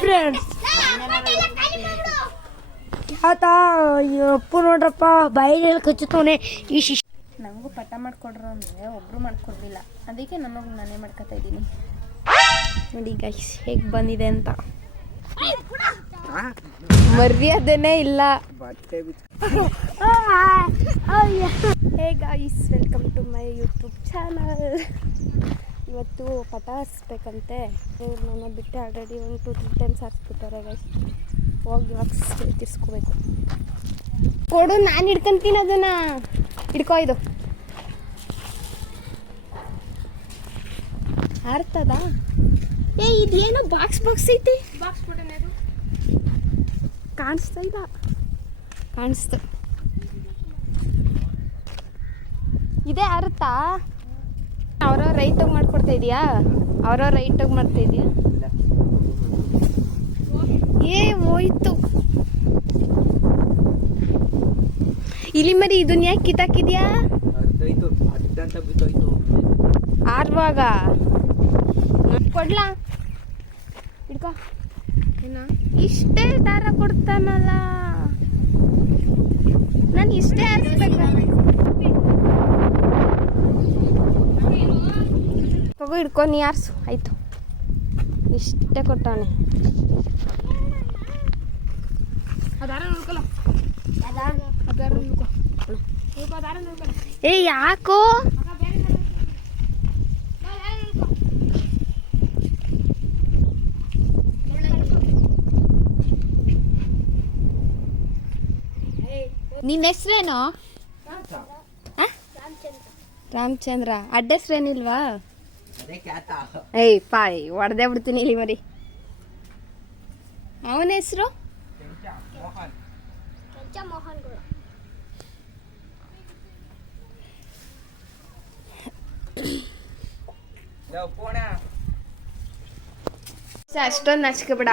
Friends ಯಾತ ಅಪ್ಪು ನೋಡ್ರಪ್ಪ ಬಾಯಿಗೆಲ್ಲ ಕಚ್ಚುತ್ತವನೆ ಈ ನನಗೂ ಪಟ ಮಾಡ್ಕೊಡ್ರು ಅಂದರೆ ಒಬ್ಬರು ಮಾಡ್ಕೊಡ್ಲಿಲ್ಲ, ಅದಕ್ಕೆ ನನಗೆ ನಾನೇ ಮಾಡ್ಕೊತಾ ಇದ್ದೀನಿ. ನೋಡಿ ಗೈಸ್ ಹೇಗೆ ಬಂದಿದೆ ಅಂತ, ಮರ್ಯಾದೆನೇ ಇಲ್ಲ. Hey guys, welcome to my YouTube channel. ಇವತ್ತು ಪಟ ಹರಿಸ್ಬೇಕಂತೆ, ಇವ್ರು ನನ್ನ ಬಿಟ್ಟು ಆಲ್ರೆಡಿ 1-2-3 ಟೈಮ್ಸ್ ಹರಿಸ್ಬಿಟ್ಟಾರೆ ಗೈಸ್. ಹೋಗಿ ಇವಾಗ ತಿರ್ಸ್ಕೋಬೇಕು. ಕೊಡು, ನಾನು ಹಿಡ್ಕೊಂತೀನಿ ಅದನ್ನು. ಹಿಡ್ಕೋ, ಇದು ಹಾರ್ತದ. ಇದೇನೋ ಬಾಕ್ಸ್ ಐತಿ. ಬಾಕ್ಸ್ ಕೊಡೋಣ, ಅದು ಕಾಣಿಸ್ತಾ ಇಲ್ಲ. ಕಾಣಿಸ್ತು. ಇದೇ ಹಾರುತ್ತಾ? ಅವ್ರವ್ರ ರೈಟಾಗಿ ಮಾಡ್ಕೊಡ್ತಾ ಇದೀಯಾ? ಅವ್ರವ್ರ ರೈಟಾಗಿ ಮಾಡ್ತಾ ಇದೀಯಾ? ಹೋಯ್ತು ಇಲ್ಲಿ ಮರಿ. ಇದನ್ನ ಯಾಕೆ ಕಿತ್ತಾಕಿದ್ಯಾ? ಆರ್ವಾಗ ಕೊಡ್ಲಾ? ಹಿಡ್ಕೊ. ಇಷ್ಟೇ ದಾರ ಕೊಡ್ತಾನಲ್ಲ, ನಾನು ಇಷ್ಟೇ ಆರಿಸ್ಬೇಕ. ತಗೋ, ಹಿಡ್ಕೊ, ನೀ ಆರಿಸು. ಆಯ್ತು, ಇಷ್ಟೇ ಕೊಟ್ಟವನೆ. ಯಾಕೋ ನಿನ್ನ ಹೆಸ್ರೇನು? ರಾಮಚಂದ್ರ. ಅಡ್ಡ ಹೆಸ್ರೇನಿಲ್ವಾ? ಪಾಯ್ ಹೊಡೆದೇ ಬಿಡ್ತೀನಿ ಇಲ್ಲಿ ಮರಿ. ಅವನ ಹೆಸರು ಅಷ್ಟೊಂದು ನಚ್ಕೋಬೇಡ.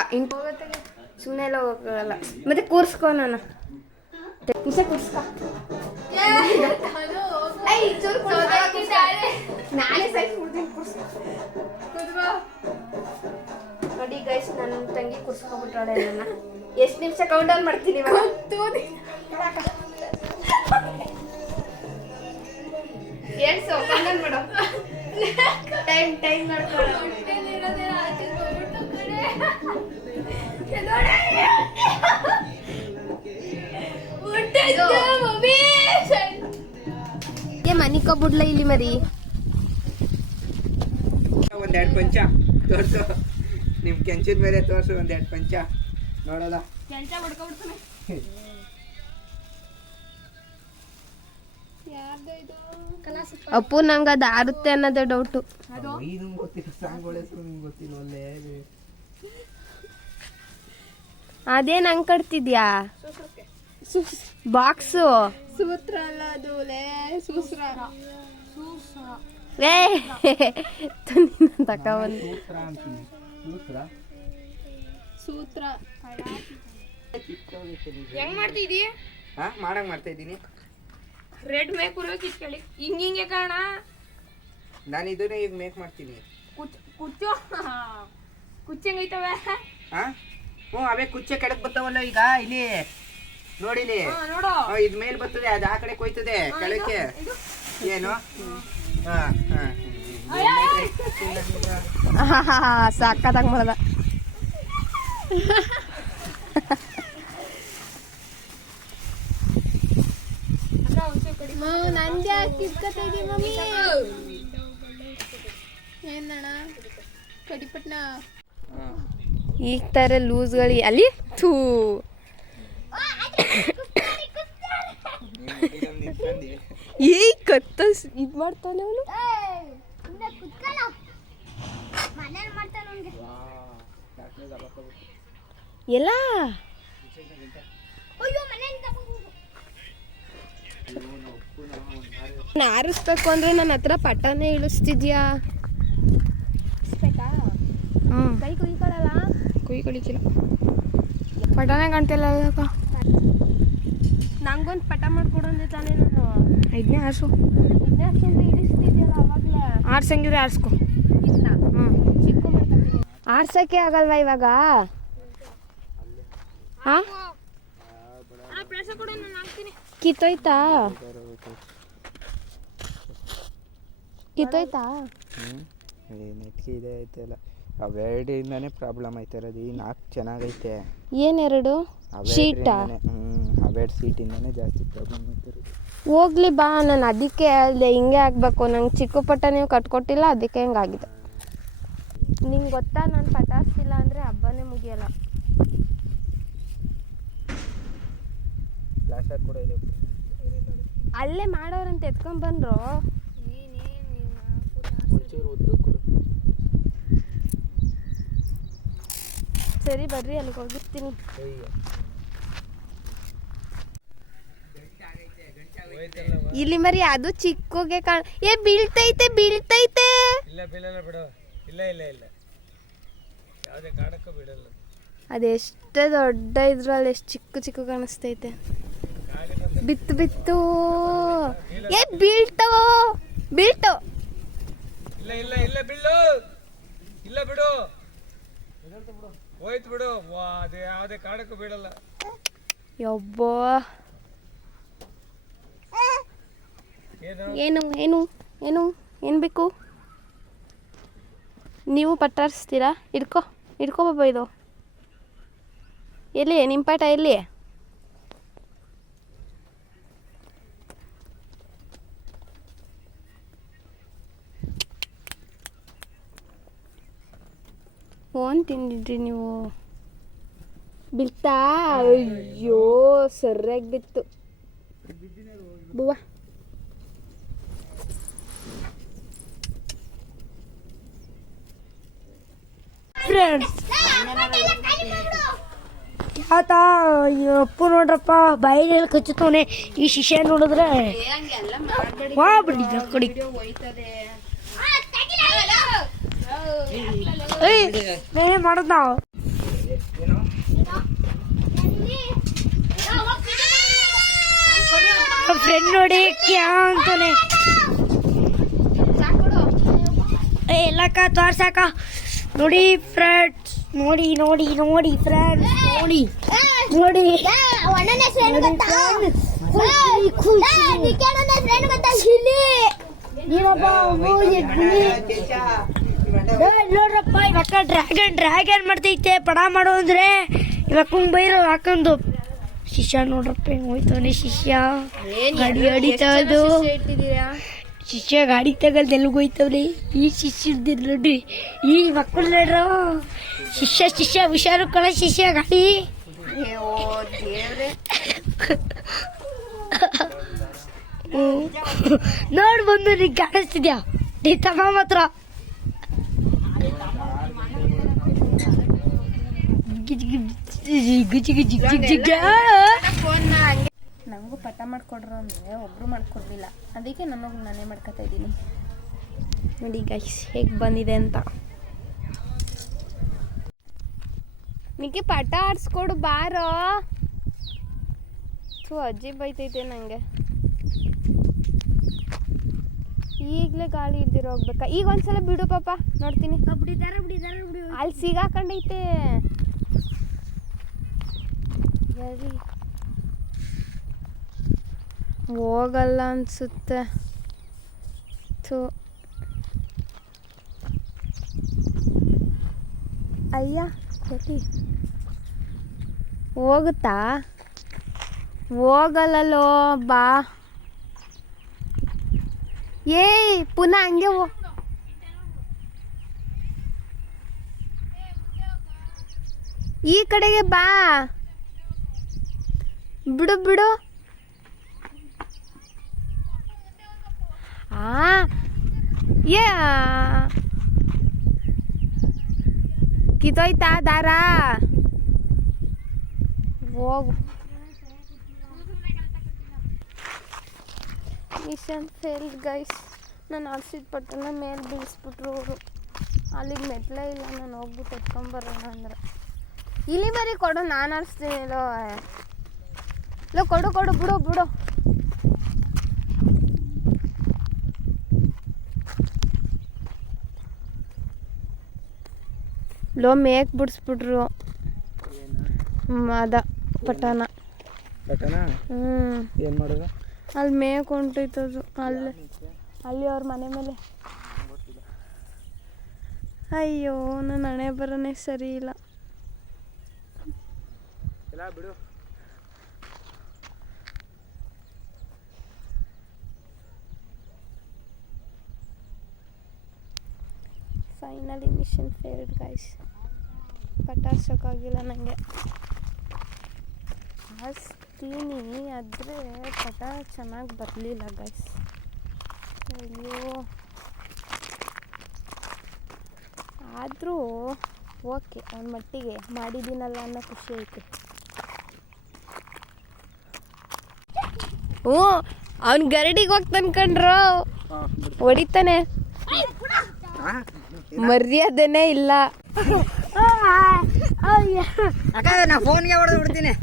ಸುಮ್ಮನೆ ಎಲ್ಲ ಹೋಗಲ್ಲ. ಮತ್ತೆ ಕೂರ್ಸ್ಕೊ, ನಾನು ಕೂರ್ಸ್ಕೊ. ನಾನೇ ಸಹಿಸ್ಬಿಡ್ತೀನಿ. ನೋಡಿ ಗೈಸ್, ನನ್ನ ತಂಗಿ ಕೂರ್ಸ್ಕೊಬಿಟ್ಟಾಳೆ ನನ್ನ. ಎಷ್ಟು ನಿಮಿಷ ಕೌಂಟ್ ಡೌನ್ ಮಾಡ್ತೀನಿ ಇವಾಗ? ಏಳ್ಸು, ಕೌಂಟ್ ಡೌನ್ ಮಾಡು. ಟೈಮ್ ಮಾಡ್ಕೊಳ್ಳೋ. ಮನಿಕೋಬಿಡ್ಲ ಇಲ್ಲಿ ಮರಿ. ಒಂದೆರಡು ಪಂಚ ತೋರ್ಸು, ನಿಮ್ ಕೆಂಚಿನ ಮೇಲೆ ತೋರ್ಸು. ಒಂದೆರಡು ಪಂಚ ನೋಡಲ್ಲ. ಅಪ್ಪು, ನಂಗೆ ಅದು ಆರುತ್ತೆ ಅನ್ನೋದೇ ಡೌಟು. ಅದೇನು ಹಂಗೆ ಕಟ್ತಿದ್ಯಾ? ಬಾಕ್ಸು ಸೂತ್ರ ಅಲ್ಲ ಅದು, ಸೂಸ್ರ. ತಕೊಂಡ್ಬಂದು ಸೂತ್ರ ಹೆಂಗ್ ಮಾಡ್ತಿದೀಯ? ಮಾಡಂಗ್ ಮಾಡ್ತಾ ಇದ್ದೀನಿ. ರೆಡ್ ಮೇಕ್ ಉರ್ಬೇಕಿತ್ತು ಹಿಂಗೆ ಕಾರಣ. ನಾನು ಇದನ್ನೇ ಈಗ ಮೇಕ್ ಮಾಡ್ತೀನಿ. ಕುಚ್ಚಂಗೈತವೆ. ಅವೇ ಕುಚ್ಚೆ ಕೆಳಕ್ ಬರ್ತಾವಲ್ಲ ಈಗ. ಇಲ್ಲಿ ನೋಡಿಲಿ, ಇದ್ ಮೇಲ್ ಬರ್ತದೆ, ಅದು ಆ ಕಡೆ ಕೊಯ್ತದೆ ಕೆಳಕ್ಕೆ. ಏನು ಸಾಕಾದಾಗ ಮಾಡದ. ನಂದೇ ಕಿತ್ಕತಾ ಇದೀವಿ ಮಮ್ಮಿ. ಏನಣ್ಣ ಕಡಿಪಟ್ನ ಈಗ ತರ ಲೂಸ್ಗಳು ಅಲ್ಲಿ ಥೂ. ಈ ಕತ್ತ ಇದು ಮಾಡ್ತಾನೆ ಅವನು. ಎಲ್ಲ ಆರಿಸ್ಬೇಕು ಅಂದ್ರೆ ನನ್ನ ಹತ್ರ ಪಟಾನೇ ಇಳಿಸ್ತಿದ್ಯಾ? ಕೈ ಕುಯ್ಕೊಳ್ಳಲ್ಲ. ಕುಯ್ಕೊಳಿಕಿಲ್ಲ, ಪಟಾನೇ ಕಾಣ್ತಿಲ್ಲ. ನಂಗೊಂದು ಪಟ ಮಾಡ್ಕೊಡು ಅಂದೆ ತಾನೇ ನಾನು. ಇದನ್ನೇ ಆರಿಸು. ಇಳಿಸ್ತಿದ್ಯಲ್ಲ ಅವಾಗಲೇ. ಆರ್ಸಂಗಿದ್ರೆ ಆರಿಸ್ಕೊ. ಇದನ್ನ ಚಿಕ್ಕ ಮಾಡ್ಕೊತೀನಿ. ಆರ್ಸಕ್ಕೆ ಆಗಲ್ವಾ ಇವಾಗ? ಹಾ ಕಿತ್ತೋಯ್ತಾ? ಕಿತ್ತೋಯ್ತಾ? ನೆಟ್ಗೆ ಇದೆ ಐತಲ್ಲ, ಅವೆರಡಿಂದಾನೇ ಪ್ರಾಬ್ಲಮ್ ಐತೆ ಇರೋದು. ಈ 4 ಚೆನ್ನಾಗೈತೆ. ಏನೆರಡು ಶೀಟಾ? ಅವೆರಡು ಸೀಟಿಂದಾನೇ ಜಾಸ್ತಿ ಪ್ರಾಬ್ಲಮ್ ಐತೆ. ಹೋಗ್ಲಿ ಬಾ, ನಾನು ಅದಕ್ಕೆ ಹೇಳಿದೆ ಹಿಂಗೆ ಆಗಬೇಕು. ನಂಗೆ ಚಿಕ್ಕ ಪಟ್ಟ ನೀವು ಕಟ್ಕೊಟ್ಟಿಲ್ಲ, ಅದಕ್ಕೆ ಹಿಂಗಾಗಿದೆ. ನಿಂಗೆ ಗೊತ್ತಾ, ನಾನು ಪಟಾಯಿಸ್ತಿಲ್ಲ ಅಂದರೆ ಹಬ್ಬನೇ ಮುಗಿಯಲ್ಲ. ಪ್ಲಾಸ್ಟರ್ ಕೂಡ ಇದೆ. ಅಲ್ಲೇ ಮಾಡೋರಂತ ಎತ್ಕೊಂಡ್ಬಂದ್ರು. ಒಂಚೂರು ಉದ್ದು ಕೊಡು. ಸರಿ ಬರ್ರಿ, ಅಲ್ಲಿಗೆ ಹೋಗಿರ್ತೀನಿ. ಇಲ್ಲಿ ಮರಿ ಅದು ಚಿಕ್ಕಗೆ ಬೀಳ್ತೈತೆ ಬೀಳ್ತೈತೆ. ಇಲ್ಲ ಬೀಳಲ್ಲ ಬಿಡು. ಇಲ್ಲ ಇಲ್ಲ ಇಲ್ಲ, ಯಾವುದೇ ಕಾರಣಕ್ಕೂ ಬೀಳಲ್ಲ. ಅದೆಷ್ಟೇ ದೊಡ್ಡ ಇದ್ರಲ್ಲಿ ಎಷ್ಟು ಚಿಕ್ಕ ಚಿಕ್ಕ ಕಾಣಿಸ್ತೈತೆ. ಬಿತ್ತು ಬಿತ್ತು ಬೀಳ್ತಾವ ಬೀಳ್ತಾವ. ಇಲ್ಲ ಇಲ್ಲ ಇಲ್ಲ ಬೀಳು. ಇಲ್ಲ ಬಿಡು, ಹೋಯ್ತು ಬಿಡು. ಅದೇ ಯಾವುದೇ ಕಾರಣಕ್ಕೂ ಬೀಳಲ್ಲ. ಯಬ್ಬೋ, ಏನು ಏನು ಏನು ಏನು ಬೇಕು? ನೀವು ಪಟ್ಟಾರಿಸ್ತೀರಾ? ಹಿಡ್ಕೋ ಬಾಬಾ. ಇದು ಎಲ್ಲಿ ನಿಮ್ಮ ಪಾಠ ಎಲ್ಲಿ? ಫೋನ್ ತಿಂದಿದ್ರಿ ನೀವು. ಬಿಲ್ತಾ? ಅಯ್ಯೋ ಸರಿಯಾಗಿ ಬಿತ್ತು ಬುವ್ವ. ಫ್ರೆಂಡ್ಸ್, ಯಾತಾ ಅಪ್ಪು ನೋಡ್ರಪ್ಪ, ಬಾಯಿಗೆಲ್ಲ ಕಚ್ಚುತ್ತವನೆ. ಈ ಶಿಷ್ಯ ನೋಡಿದ್ರೆ ಬಿಡಿ ಕಡಿ. ಏನೇ ಮಾಡೋದು ನಾವು? ಫ್ರೆಂಡ್ ನೋಡಿ ಕ್ಯಾ ಅಂತಾನೆ. ಎಲ್ಲಕ್ಕ ತೋರ್ಸಾಕ ನೋಡಿ ಫ್ರೆಂಡ್ಸ್, ನೋಡಿ ನೋಡಿ ನೋಡಿ ಫ್ರೆಂಡ್ಸ್, ನೋಡಿ ನೋಡಿ. ನೋಡ್ರಪ್ಪ, ಇವಕ್ಕ ಡ್ರ್ಯಾಗನ್ ಮಾಡ್ತೈತೆ. ಪಡ ಮಾಡೋ ಅಂದ್ರೆ ಇವಕ್ಕ ಬೈರೋ ಹಾಕೊಂಡು. ಶಿಷ್ಯ ನೋಡ್ರಪ್ಪ ಹೆಂಗ್ ಹೋಯ್ತವನೆ. ಶಿಷ್ಯ ಗಾಡಿ ಹೊಡಿತದು. ಶಿಷ್ಯ ಗಾಡಿ ತಗಲ್ದು ಎಲ್ಲಿಗೆ ಹೋಯ್ತವ್ರಿ? ಈ ಶಿಷ್ಯದ ನೋಡ್ರಿ, ಈ ಮಕ್ಕಳು ನೋಡ್ರ. ಶಿಷ್ಯ ಹುಷಾರು ಕಳ. ಶಿಷ್ಯ ಗಾಡಿ ನೋಡ್ ಬಂದು ನಿಂಗೆ ಕಾಣಿಸ್ತಿದ್ಯಾ? ನೀ ತಮ್ಮ ಮಾತ್ರ ನನಗೂ ಪಟ ಮಾಡ್ಕೊಡ್ರು ಅಂದರೆ ಒಬ್ಬರು ಮಾಡ್ಕೊಡ್ಲಿಲ್ಲ. ಅದಕ್ಕೆ ನನಗೂ ನಾನೇ ಮಾಡ್ಕೊತಾ ಇದ್ದೀನಿ. ನೋಡಿ ಗೈಸ್ ಹೇಗೆ ಬಂದಿದೆ ಅಂತ. ನಿಕ್ಕೆ ಪಟ ಆಡ್ಸ್ಕೊಡು ಬಾರೋ. ಅಜ್ಜಿ ಬೈತೈತೆ ನನಗೆ. ಈಗಲೇ ಗಾಳಿ ಇಲ್ದಿರೋ ಹೋಗ್ಬೇಕಾ? ಈಗ ಒಂದ್ಸಲ ಬಿಡು ಪಾಪ, ನೋಡ್ತೀನಿ. ಅಲ್ಲಿ ಸಿಗಾಕೊಂಡೈತೆ. ಬರೀ ಹೋಗಲ್ಲ ಅನ್ಸುತ್ತೆ. ಅಯ್ಯ ಎಲ್ಲಿ ಹೋಗುತ್ತಾ? ಹೋಗಲ್ಲೋ ಬಾ. ಏಯ್ ಪುನಃ ಹಂಗೆ ಈ ಕಡೆಗೆ ಬಾ. ಬಿಡು ಬಿಡು. ಕಿತ್ತೋಯ್ತಾ ದಾರ? ಹೋಗು. Mission fail guys. ನಾನು ಆಡ್ಸಿದ ಪಟ್ಟನ ಮೇಲೆ ಬೀಳಿಸ್ಬಿಟ್ರು ಅವರು. ಅಲ್ಲಿಗೆ ಮೆಟ್ಲೇ ಇಲ್ಲ. ನಾನು ಹೋಗ್ಬಿಟ್ಟು ಎತ್ಕೊಂಬರೋಣ ಅಂದ್ರೆ ಇಲ್ಲಿ ಬರೀ ಕೊಡು, ನಾನು ಆಡಿಸ್ತೀನಿ. ಇಲ್ಲ ಕೊಡು ಕೊಡು, ಬಿಡು ಬಿಡು. ಲೋ ಮೇಕ್ ಬಿಡಿಸ್ಬಿಟ್ರು ಅದ ಪಟಾನ. ಏನು ಮಾಡೋದು? ಅಲ್ಲಿ ಮೇಕ್ ಹೊಂಟೈತದು ಅಲ್ಲಿ ಅವ್ರ ಮನೆ ಮೇಲೆ. ಅಯ್ಯೋ ನನ್ನ ಹಣೆ ಬರನೇ ಸರಿ ಇಲ್ಲ. ಬಿಡು. Finally mission failed guys. ಪಟಾಸೋಕ್ಕಾಗಿಲ್ಲ ನನಗೆ. ಹಾಸ್ತೀನಿ ಆದರೆ ಪಟ ಚೆನ್ನಾಗಿ ಬರಲಿಲ್ಲ ಗೈಸ್. ಅಯ್ಯೋ ಆದರೂ ಓಕೆ, ಅವನ ಮಟ್ಟಿಗೆ ಮಾಡಿದ್ದೀನಲ್ಲ ಅನ್ನೋ ಖುಷಿ ಐತೆ. ಹ್ಞೂ ಅವ್ನ ಗರಡಿಗೆ ಹೋಗ್ತಾನೆ ಕಣ್ರು, ಹೊಡಿತಾನೆ. ಮರ್ಯಾದೆನೇ ಇಲ್ಲ. ಅಕ್ಕ ನಾ ಫೋನ್ಗೆ ಹೊಡೆದು ಬಿಡ್ತೀನಿ.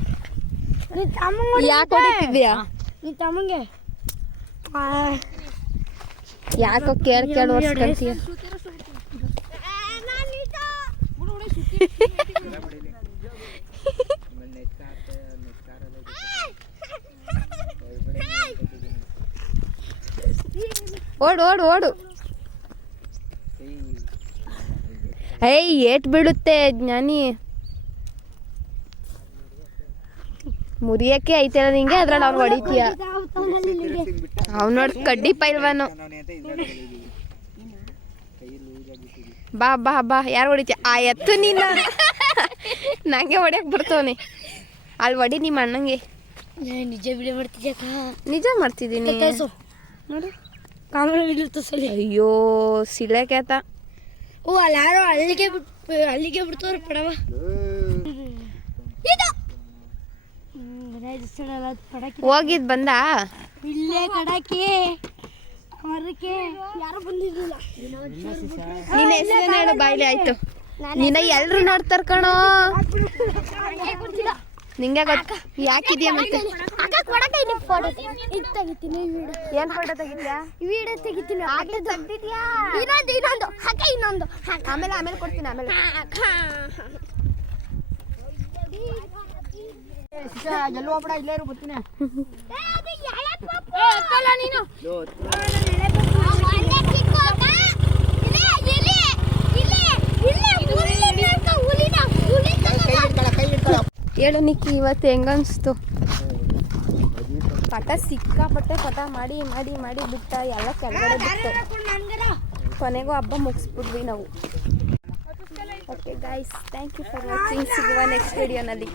ಯಾಕೆ ಹೊಡಿತಿದ್ಯಾ? ನೀ ತಮ್ಮಂಗೆ ಯಾಕೋ ಕೇಳಿ ಓಡಿಸ್ಕೊಂತೀಯ? ಓಡು ಓಡು ಓಡು. ಏಯ್ ಏಟ್ ಬೀಳುತ್ತೆ ಜ್ಞಾನಿ. ಮುರಿಯಕ್ಕೆ ಐತಲ್ಲ ನಿಂಗೆ, ಅದ್ರಲ್ಲಿ ಅವ್ನು ಹೊಡಿತೀಯ. ಅವ್ನು ನೋಡಿ ಕಡ್ಡಿ ಪೈಲ್ವಾನು. ಬಾ ಬಾ ಬಾ, ಯಾರು ಹೊಡಿತೀಯ? ಆ ಎತ್ತು ನೀನು. ನಂಗೆ ಹೊಡ್ಯಕ್ಕೆ ಬರ್ತವನೆ. ಅಲ್ಲಿ ಹೊಡಿ ನಿಮ್ಮ ಅಣ್ಣಂಗೆ. ನಿಜ ವಿಡಿಯೋ ಮಾಡ್ತಿದ್ಯಾಕ? ನಿಜ ಮಾಡ್ತಿದ್ದೀನಿ ನೋಡು, ಕಾಮನ್ ವಿಡಿಯೋ ತೋರಿಸಲಿ. ಅಯ್ಯೋ ಸಿಳೆ ಕೇತ. ಓ ಅಲ್ಲಿ ಯಾರೋ ಅಲ್ಲಿಗೆ ಬಿಡ್ತವ್ರ ಪಡವ. ಹೋಗಿದ್ ಬಂದ ಇಲ್ಲೇ ಕಡಾಕಿ ಮರಕ್ಕೆ ಯಾರು ಬಂದಿರಲಿಲ್ಲ. ನಿನ್ನ ಹೆಸರು ಹೇಳು, ಬಾಯ್ಲಿ ಆಯ್ತು. ನಿನ್ನ ಎಲ್ರು ನೋಡ್ತಾರ ಕಣೋ. ನಿಂಗೆ ಗೊತ್ತ ಯಾಕಿದ್ಯಾ ಮತ್ತೆ? ಏನ್ ಫೋಟೋ ತೆಗಿದ್ಯಾ? ವಿಡಿಯೋ ತೆಗಿತೀನಿ. ಇನ್ನೊಂದು ಆಮೇಲೆ ಕೊಡ್ತೀನಿ. ಆಮೇಲೆ ಎಲ್ಲೋ ಹೋಗ್ಬೇಡ, ಇಲ್ಲೇ ಇರು ಬರ್ತೀನಿ. ಹೇಳು ನಿಕ್ಕಿ, ಇವತ್ತು ಹೆಂಗನ್ಸ್ತು? ಪಟ ಸಿಕ್ಕಾಪಟ್ಟೆ ಪಟ ಮಾಡಿ ಮಾಡಿ ಮಾಡಿ ಬಿಟ್ಟ, ಎಲ್ಲ ಕೆಳಗಡೆ ಬಿಟ್ಟು ಕೊನೆಗೂ ಹಬ್ಬ ಮುಗಿಸ್ಬಿಟ್ವಿ ನಾವು. Okay guys, thank you for watching. ಸಿಗುವ ನೆಕ್ಸ್ಟ್ ವಿಡಿಯೋನಲ್ಲಿ.